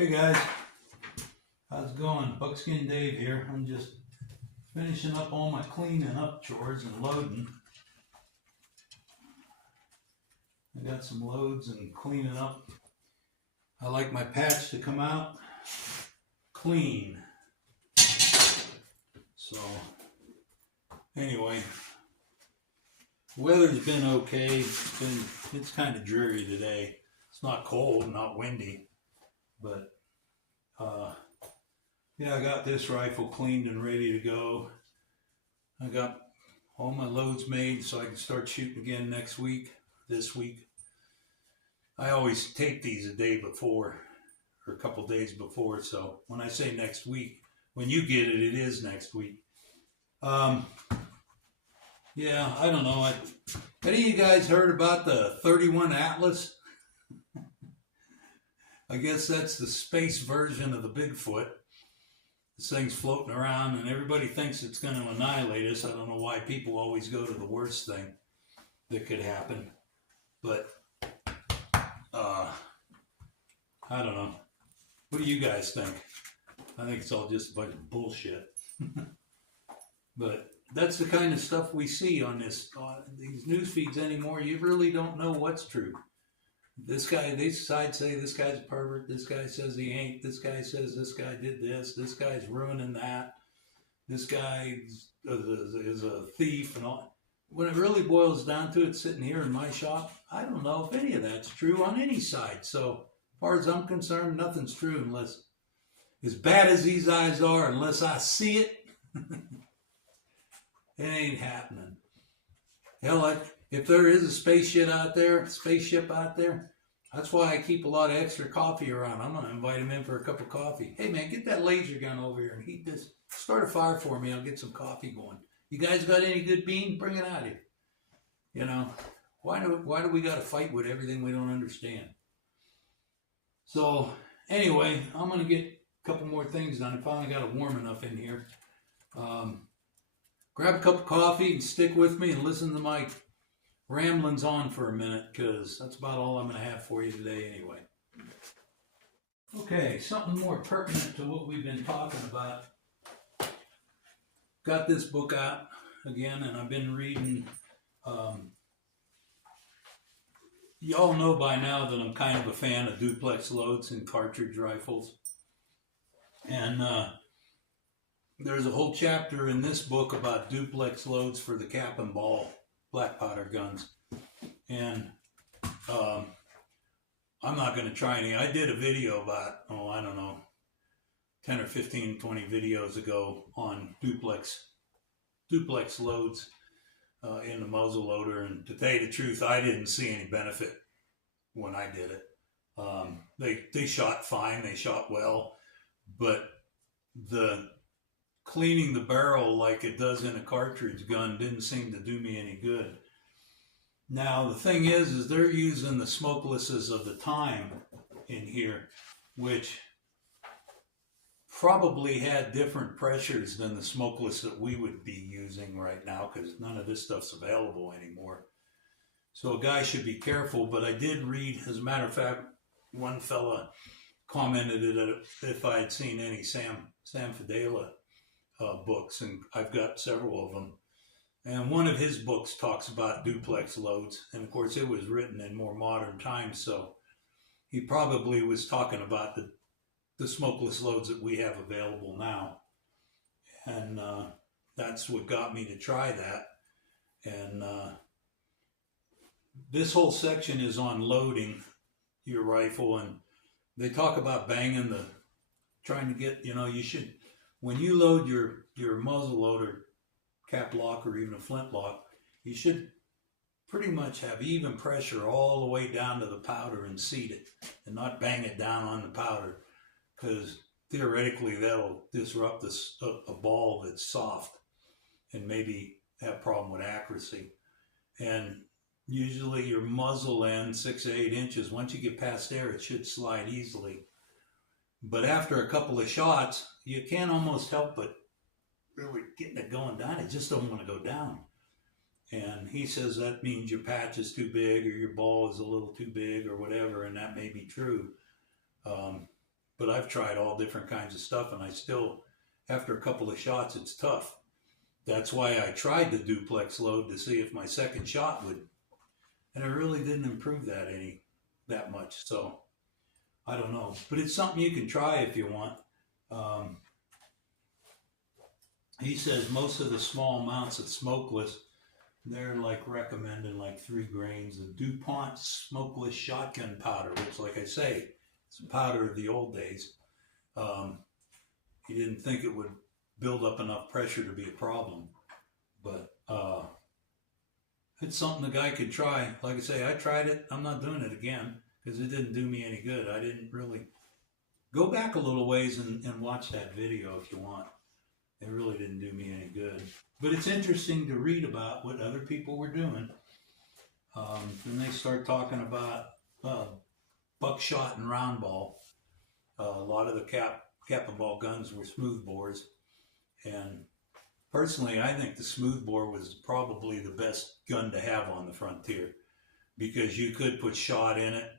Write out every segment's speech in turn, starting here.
Hey guys, how's it going? Buckskin Dave here. I'm just finishing up all my cleaning up chores and loading. I got some loads and cleaning up. I like my patch to come out clean. So anyway, weather's been okay. It's kind of dreary today. It's not cold, not windy, but yeah, I got this rifle cleaned and ready to go. I got all my loads made so I can start shooting again next week, this week. I always tape these a day before or a couple days before, so when I say next week, when you get it, it is next week. Yeah, I don't know. Any of you guys heard about the 31 Atlas? I guess that's the space version of the Bigfoot. This thing's floating around and everybody thinks it's going to annihilate us. I don't know why people always go to the worst thing that could happen. But, I don't know. What do you guys think? I think it's all just a bunch of bullshit. But that's the kind of stuff we see on these news feeds anymore. You really don't know what's true. This side say this guy's a pervert, this guy says he ain't, this guy says this guy did this guy's ruining that, this guy is a thief and all. When it really boils down to it, sitting here in my shop, I don't know if any of that's true on any side. So as far as I'm concerned, nothing's true unless, as bad as these eyes are, unless I see it, it ain't happening. Hell, if there is a spaceship out there, that's why I keep a lot of extra coffee around. I'm going to invite him in for a cup of coffee. Hey man, get that laser gun over here and heat this. Start a fire for me. I'll get some coffee going. You guys got any good bean? Bring it out here. You know, why do we got to fight with everything we don't understand? So anyway, I'm going to get a couple more things done. I finally got it warm enough in here. Grab a cup of coffee and stick with me and listen to my ramblings on for a minute, because that's about all I'm going to have for you today anyway. Okay, something more pertinent to what we've been talking about. Got this book out again, and I've been reading. Y'all know by now that I'm kind of a fan of duplex loads and cartridge rifles. And there's a whole chapter in this book about duplex loads for the cap and ball black powder guns. And I'm not going to try any. I did a video about, I don't know, 10 or 15, 20 videos ago on duplex loads in the muzzle loader. And to tell you the truth, I didn't see any benefit when I did it. They shot fine, they shot well, but the cleaning the barrel like it does in a cartridge gun didn't seem to do me any good. Now the thing is they're using the smokelesses of the time in here, which probably had different pressures than the smokeless that we would be using right now, because none of this stuff's available anymore. So a guy should be careful. But I did read, as a matter of fact, one fella commented if I had seen any Sam Fedela books, and I've got several of them. And one of his books talks about duplex loads, and of course it was written in more modern times, so he probably was talking about the smokeless loads that we have available now. And that's what got me to try that. And this whole section is on loading your rifle, and they talk about banging trying to get, you should, when you load your muzzle loader, cap lock, or even a flintlock, you should pretty much have even pressure all the way down to the powder and seat it, and not bang it down on the powder, because theoretically that'll disrupt a ball that's soft and maybe have a problem with accuracy. And usually your muzzle end, 6 to 8 inches, once you get past there, it should slide easily. But after a couple of shots, you can't almost help but really getting it going down. It just don't want to go down. And he says that means your patch is too big, or your ball is a little too big, or whatever, and that may be true. but I've tried all different kinds of stuff, and I still, after a couple of shots, it's tough. That's why I tried the duplex load to see if my second shot would, and it really didn't improve that much. So I don't know, but it's something you can try if you want. He says most of the small amounts of smokeless, they're like recommending like 3 grains of DuPont smokeless shotgun powder, which, like I say, it's a powder of the old days. He didn't think it would build up enough pressure to be a problem, but it's something the guy could try. Like I say, I tried it. I'm not doing it again because it didn't do me any good. I didn't really go back a little ways and watch that video if you want. It really didn't do me any good. But it's interesting to read about what other people were doing. Then they start talking about buckshot and round ball. A lot of the cap and ball guns were smooth bores. And personally, I think the smooth bore was probably the best gun to have on the frontier because you could put shot in it.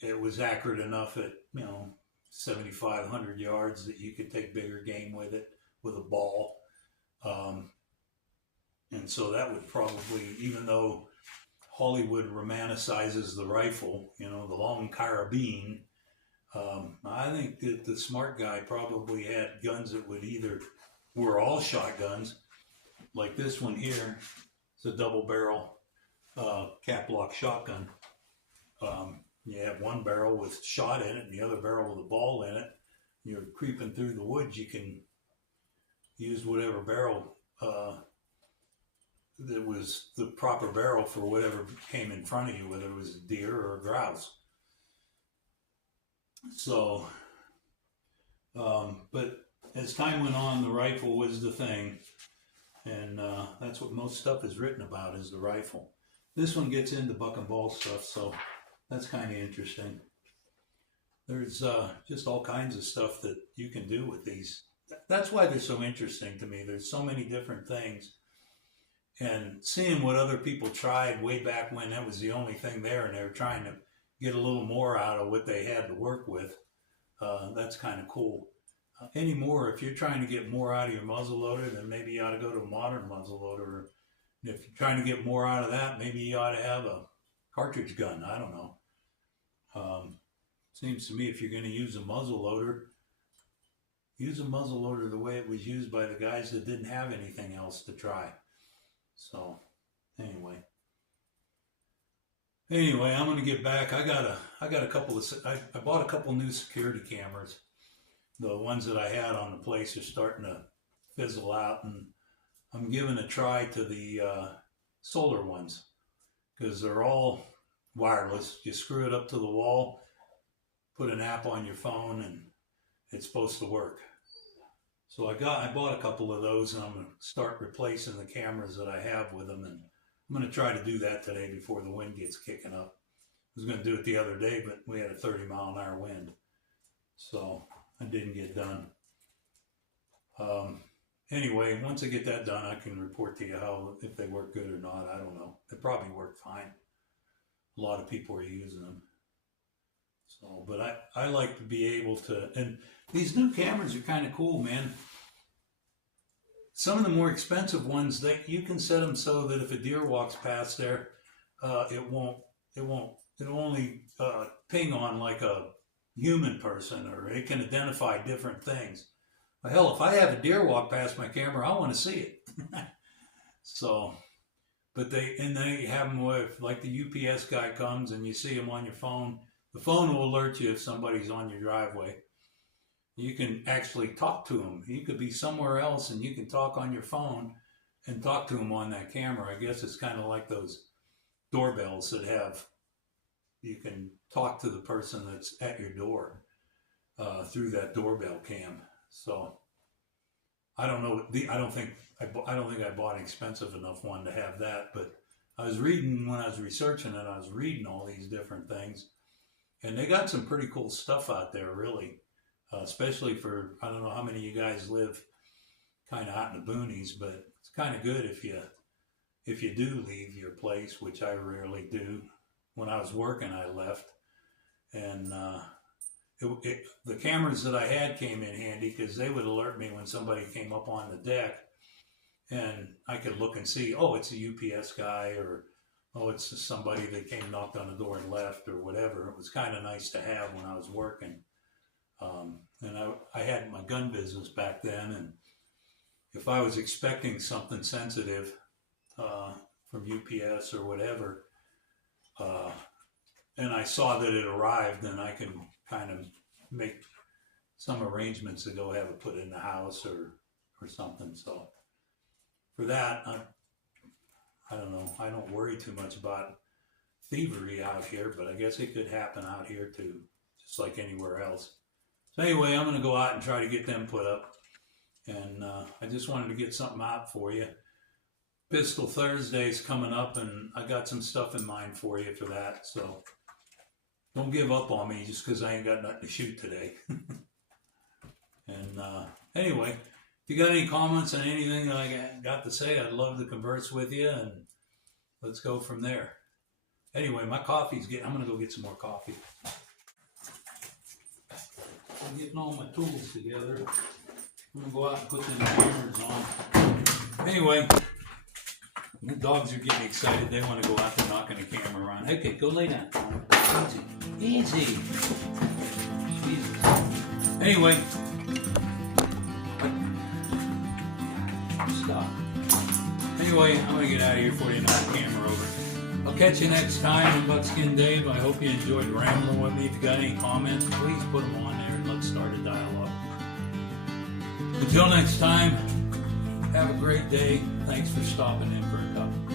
It was accurate enough at, 7,500 yards that you could take bigger game with it, with a ball. And so that would probably, even though Hollywood romanticizes the rifle, the long carabine, I think that the smart guy probably had guns that were all shotguns, like this one here. It's a double barrel cap lock shotgun. You have one barrel with shot in it and the other barrel with a ball in it. You're creeping through the woods, you can use whatever barrel that was the proper barrel for whatever came in front of you, whether it was a deer or a grouse. So, but as time went on, the rifle was the thing, and that's what most stuff is written about, is the rifle. This one gets into buck and ball stuff, so that's kind of interesting. There's just all kinds of stuff that you can do with these. That's why they're so interesting to me. There's so many different things. And seeing what other people tried way back when that was the only thing there, and they were trying to get a little more out of what they had to work with, that's kind of cool. Anymore, if you're trying to get more out of your muzzleloader, then maybe you ought to go to a modern muzzleloader. If you're trying to get more out of that, maybe you ought to have a cartridge gun. I don't know. Seems to me if you're going to use a muzzleloader, use a muzzleloader the way it was used by the guys that didn't have anything else to try. So, anyway, I'm going to get back. I got a couple of, I bought a couple new security cameras. The ones that I had on the place are starting to fizzle out, and I'm giving a try to the solar ones because they're all wireless. You screw it up to the wall, put an app on your phone, and it's supposed to work. So I bought a couple of those, and I'm going to start replacing the cameras that I have with them, and I'm going to try to do that today before the wind gets kicking up. I was going to do it the other day, but we had a 30-mile-an-hour wind, so I didn't get done. Anyway, once I get that done, I can report to you if they work good or not. I don't know. They probably work fine. A lot of people are using them. So, but I like to be able to, and these new cameras are kind of cool, man. Some of the more expensive ones, you can set them so that if a deer walks past there, it'll only ping on like a human person, or it can identify different things. Well, hell, if I have a deer walk past my camera, I want to see it. So, but they have them with, like, the UPS guy comes and you see him on your phone. The phone will alert you if somebody's on your driveway. You can actually talk to him. He could be somewhere else, and you can talk on your phone and talk to him on that camera. I guess it's kind of like those doorbells that you can talk to the person that's at your door through that doorbell cam. So I don't know. I don't think I bought an expensive enough one to have that. But I was reading when I was researching it. I was reading all these different things, and they got some pretty cool stuff out there, really. Especially for, I don't know how many of you guys live kind of out in the boonies, but it's kind of good if you do leave your place, which I rarely do. When I was working, I left, and the cameras that I had came in handy because they would alert me when somebody came up on the deck, and I could look and see, oh, it's a UPS guy, or oh, it's just somebody that came, knocked on the door and left, or whatever. It was kind of nice to have when I was working. And I had my gun business back then, and if I was expecting something sensitive from UPS or whatever, and I saw that it arrived, then I can kind of make some arrangements to go have it put in the house or something. So for that, I don't know. I don't worry too much about thievery out here, but I guess it could happen out here too, just like anywhere else. So anyway, I'm going to go out and try to get them put up. And I just wanted to get something out for you. Pistol Thursday's coming up, and I got some stuff in mind for you for that. So don't give up on me just because I ain't got nothing to shoot today. And anyway, if you got any comments on anything that I got to say, I'd love to converse with you, and let's go from there. Anyway, my coffee's getting, I'm going to go get some more coffee. I'm getting all my tools together. I'm going to go out and put them cameras on. Anyway, the dogs are getting excited. They want to go out there knocking the camera around. Okay, go lay down. Easy. Easy. Anyway. Stop. Anyway, I'm going to get out of here before you knock the camera over. I'll catch you next time on Buckskin Dave. I hope you enjoyed rambling with me. If you got any comments, please put them on there and let's start a dialogue. Until next time, have a great day. Thanks for stopping in for a cup.